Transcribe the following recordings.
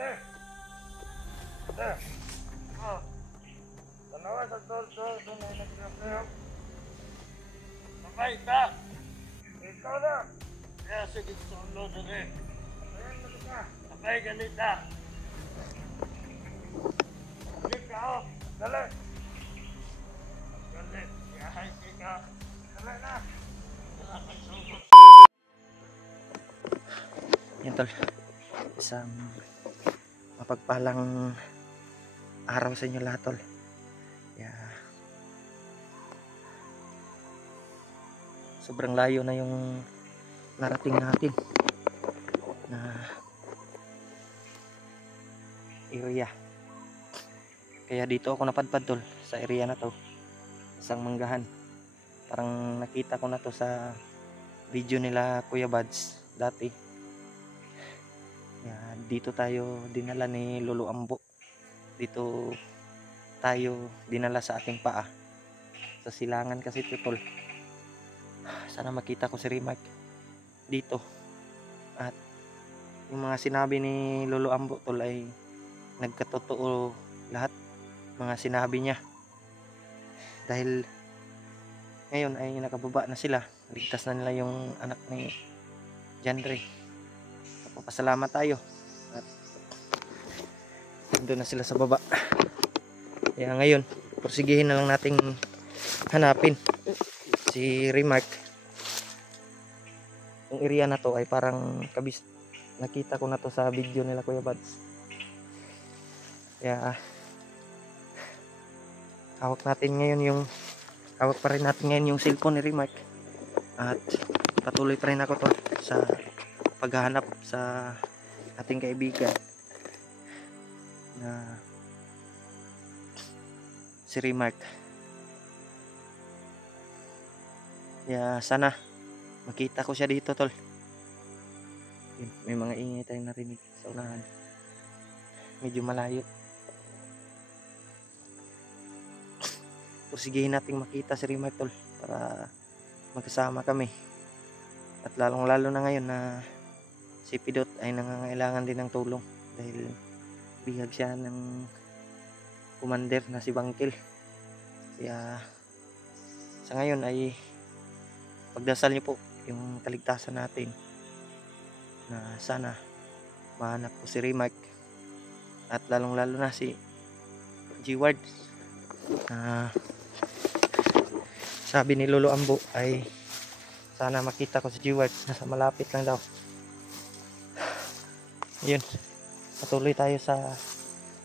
Ate! Ate! Oh! Tanawa sa tol-tol, doon ay nag-grab-grab. Sabay ka! Ikaw na! Kaya sige solo doon eh. Ayan mo ka. Sabay ganita. Sige ka oh! Dali! Dali! Yahay ka! Dali na! Yan tol, isang mapagpalang araw sa inyo lahat tol. Sobrang layo na yung narating natin na area. Kaya dito ako napadpad tol, sa area na to, isang manggahan. Parang nakita ko na to sa video nila Kuya Buds dati. Dito tayo dinala ni Lolo Ambo. Dito tayo dinala sa ating paa. Sa silangan kasi ito tol. Sana makita ko si Rimark dito. At yung mga sinabi ni Lolo Ambo tol ay nagkatotoo lahat. Mga sinabi niya. Dahil ngayon ay nakababa na sila. Ligtas na nila yung anak ni Jandre. Papasalamat tayo. At doon na sila sa baba. Kaya ngayon, porsigihin na lang nating hanapin si Rimark. Yung area na to ay parang nakita ko na to sa video nila Kuya Buds. Kaya hawak pa rin natin ngayon yung cellphone ni Rimark. At patuloy pa rin ako to sa paghahanap sa ating kaibigan na si Rimark. Kaya sana makita ko siya dito tol. May mga ingay tayong narinig sa unahan. Medyo malayo. Pusigihin natin makita si Rimark tol para magkasama kami. At lalong lalo na ngayon na si Pidot ay nangangailangan din ng tulong dahil bihag siya ng commander na si Bangkil. Kaya sa ngayon ay pagdasal niyo po yung kaligtasan natin na sana mahanap ko si Rimark at lalong lalo na si G-Ward na sabi ni Lolo Ambo ay sana makita ko si G-Ward, nasa malapit lang daw. Yun, patuloy tayo sa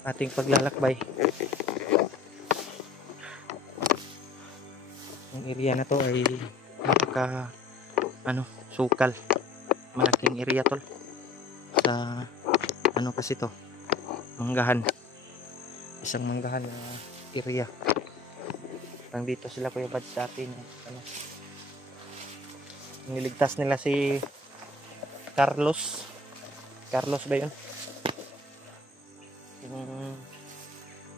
ating paglalakbay. Ang area na to ay napaka sukal, malaking area tol sa kasi to manggahan, isang manggahan na area. Parang dito sila Kuya Buds sa atin niligtas nila si Carlos ba yun, yung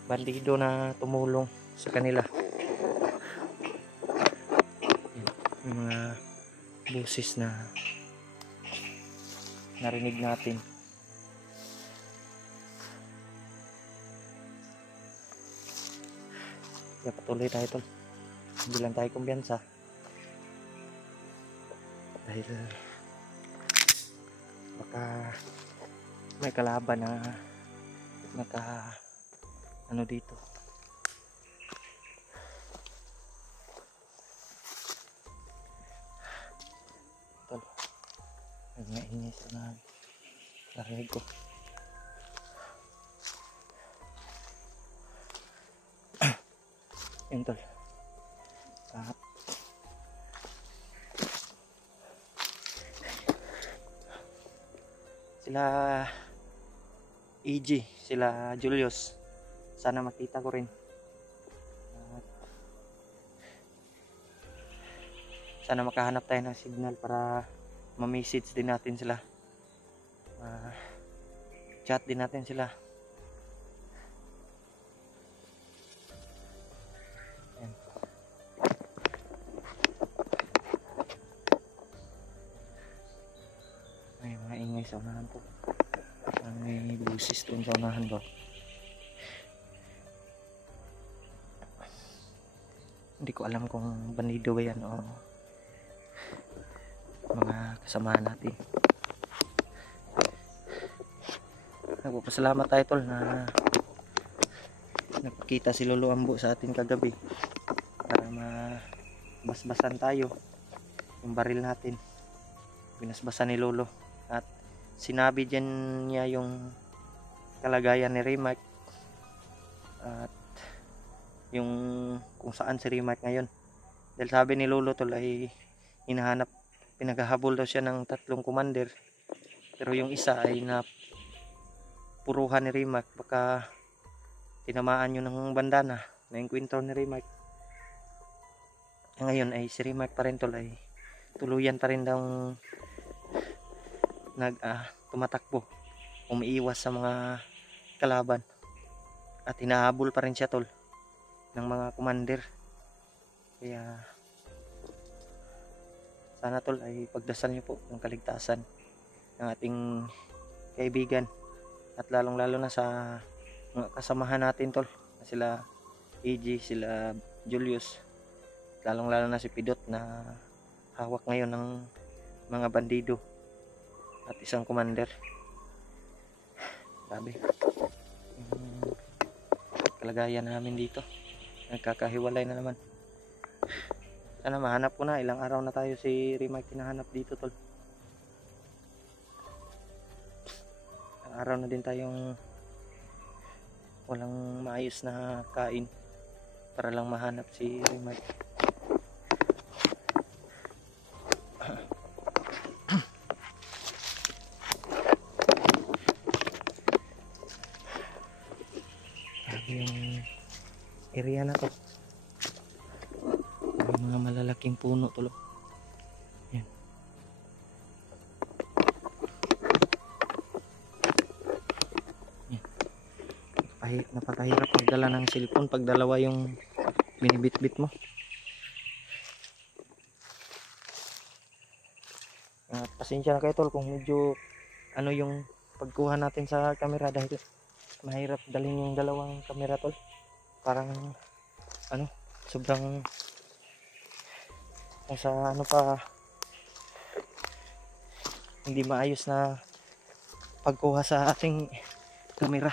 bandido na tumulong sa kanila. Yung mga busis na narinig natin. Kaya patuloy tayo tol, hindi lang tayo kumbiyansa dahil baka may kalaban na dito. Tol, may maingay sa narinig ko. Yun tol, sila EG, sila Julius, sana makita ko rin. Sana makahanap tayo ng signal para ma-message din natin sila, chat din natin sila. Ayan. May mga ingay sa unahan po. May busis doon sa unahan ba? Hindi ko alam kung bandido ba yan o mga kasamahan natin. Nagpapasalamat tayo tol na nagpakita si Lolo Ambo sa atin kagabi para mabasbasan tayo yung baril natin. Binasbasan ni Lolo at sinabi dyan niya yung kalagayan ni Rimac at yung kung saan si Rimac ngayon. Dahil sabi ni Lolo tol ay hinahanap, pinaghahabol daw siya ng 3 commander, pero yung isa ay napuruhan ni Rimac, baka tinamaan yun ng bandana na enkwentro ni Rimac. Ngayon ay si Rimac pa rin tol ay tuluyan pa rin daw tumatakbo, umiiwas sa mga kalaban at hinahabol pa rin siya tol ng mga commander. Kaya sana tol ay pagdasal niyo po ng kaligtasan ng ating kaibigan at lalong lalo na sa mga kasamahan natin tol, sila EG, sila Julius, lalong lalo na si Pidot na hawak ngayon ng mga bandido at isang commander. Grabe yung kalagayan namin dito, nagkakahiwalay na naman. Sana mahanap ko na, ilang araw na tayo si Rimac hinahanap dito tol. Ilang araw na din tayong walang maayos na kain para lang mahanap si Rimac. Yung area na to may mga malalaking puno tulo. Yan. Yan. Napakahirap pagdala ng cellphone pag dalawa yung binibitbit mo. Pasensya na kayo tol kung medyo ano yung pagkuha natin sa camera dahil mahirap dalhin yung dalawang camera tol. Parang sobrang kung sa pa hindi maayos na pagkuha sa ating camera.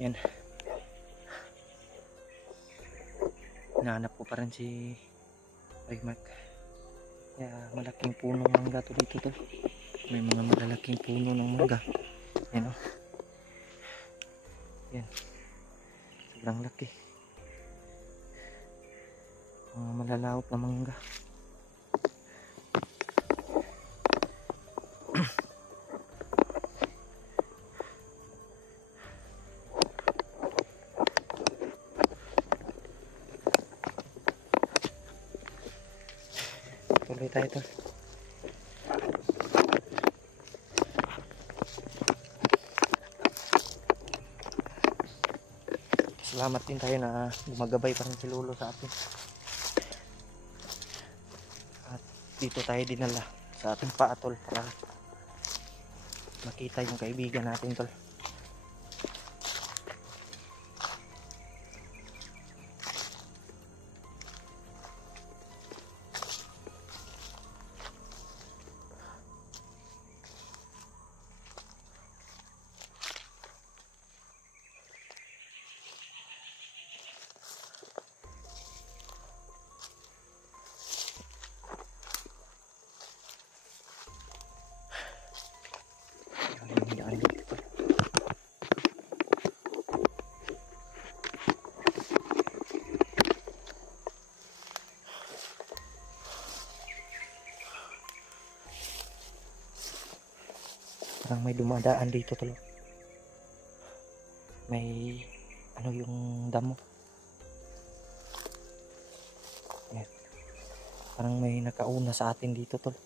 Yan. Hinahanap ko pa rin si Rimac. Kaya malaking puno ng mangga to dito tol. May mga malalaking puno ng mangga. Yan o. Yan. Sobrang laki. Mga malalaot na mangga. Tuloy tayo tol. Salamat din tayo na gumagabay pa rin si Lolo sa atin. At dito tayo dinala sa ating paa tol para makita yung kaibigan natin tol. Parang may dumadaan dito tol. May yung damo. Yan. Parang may nakauna sa atin dito tol.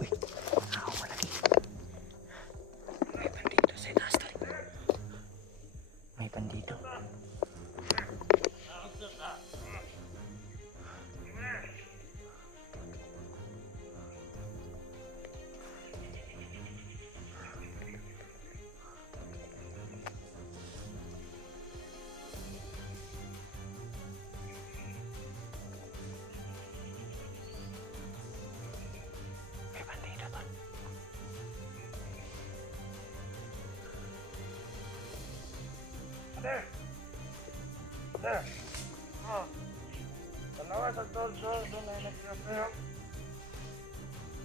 Uy, malaki. May bandito sa taas tol. Sir! Sir! Oh. Dalawa sa torso, doon ay nagpapayok.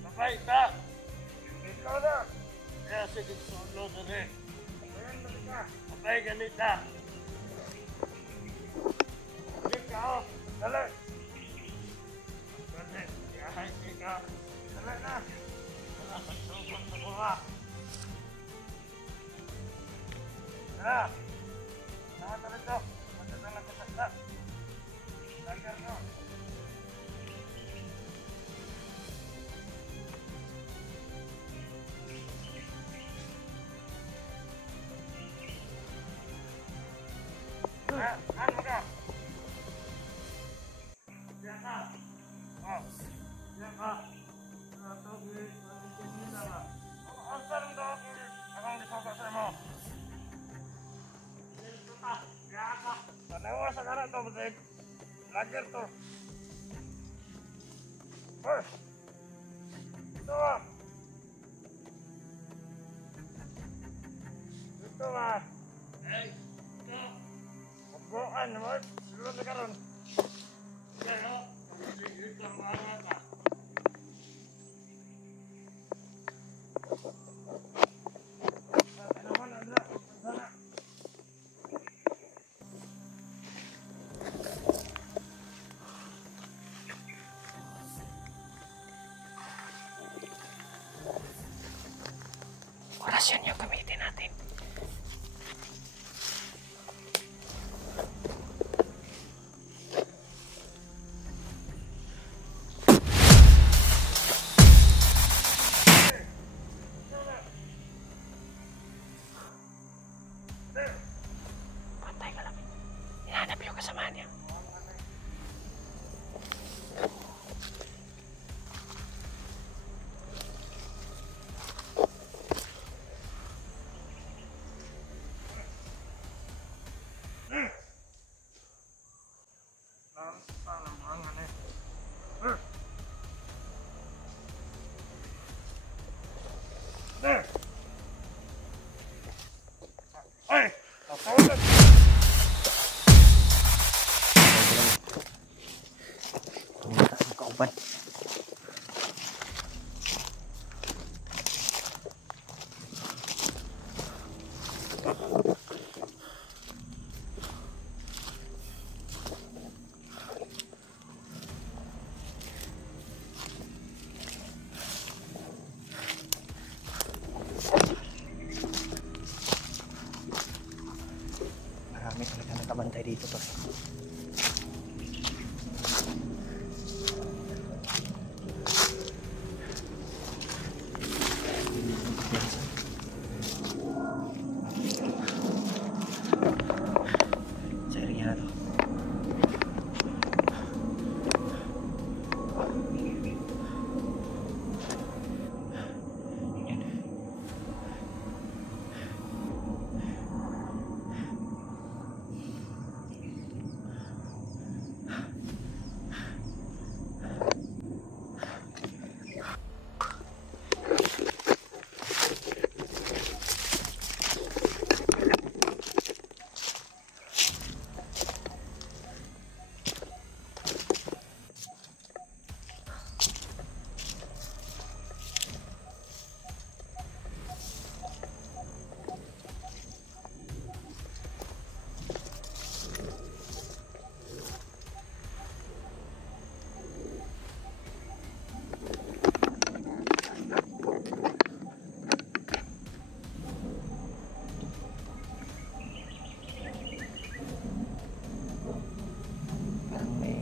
Sabay ka! Ikaw na! Kaya sige solo na rin. Ayan na ka! Sabay ganita! Sige ka oh! Dali! Dali! Yahay ka! Dali na! Wala sa sobrang sa buha! Tara! Tara na rin to! Magdadala ka sa sa! Lagar no! Ano ka? Diyan ka! Oh! Diyan ka! Ang sarang daw akong disasa sa mo! Diyan ka! Tanawa sa karat to, Basig! Lager to! Hoy! Ito ba? Ito ba? Hey! Ito! Magbukan naman! Silod na karon! Kaya, ito ang mga ka! Orasyon yung gamitin natin. Patay ka lang. Hinahanap yung kasama niya. Ay! Tatawag! Pumunta ang kauban. Marami talaga nakabantay dito to. Sa area na to. Yan. Parang may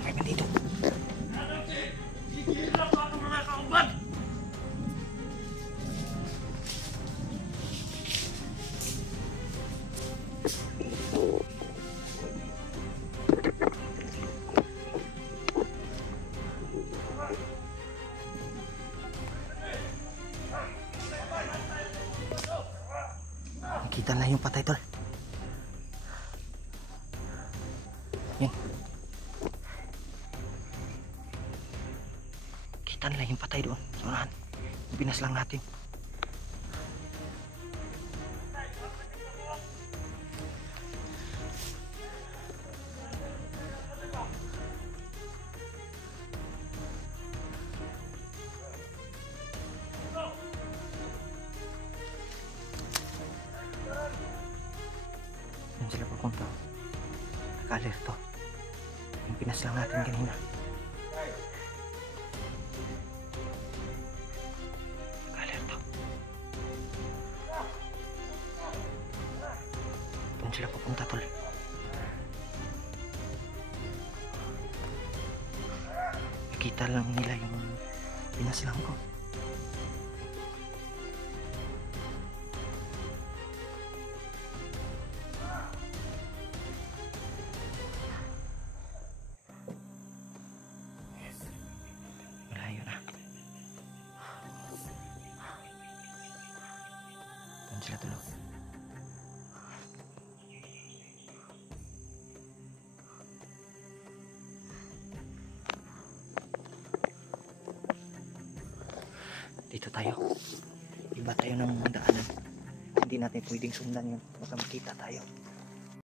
may nandito. Gigila pa ang mga kauban! Nakita na yung patay tol. Yan. Kita nila yung patay doon. So, unahan. Binas lang natin. Yan sila papunta. Naka-alerto. Yung pinas lang natin kanina. Naka-alerto. Doon sila papunta, tol. Nakita lang nila yung pinas lang ko. Malayo na. Doon sila tulog. Dito tayo. Iba tayo ng daanan. Hindi natin pwedeng sundan yun. Baka makita tayo.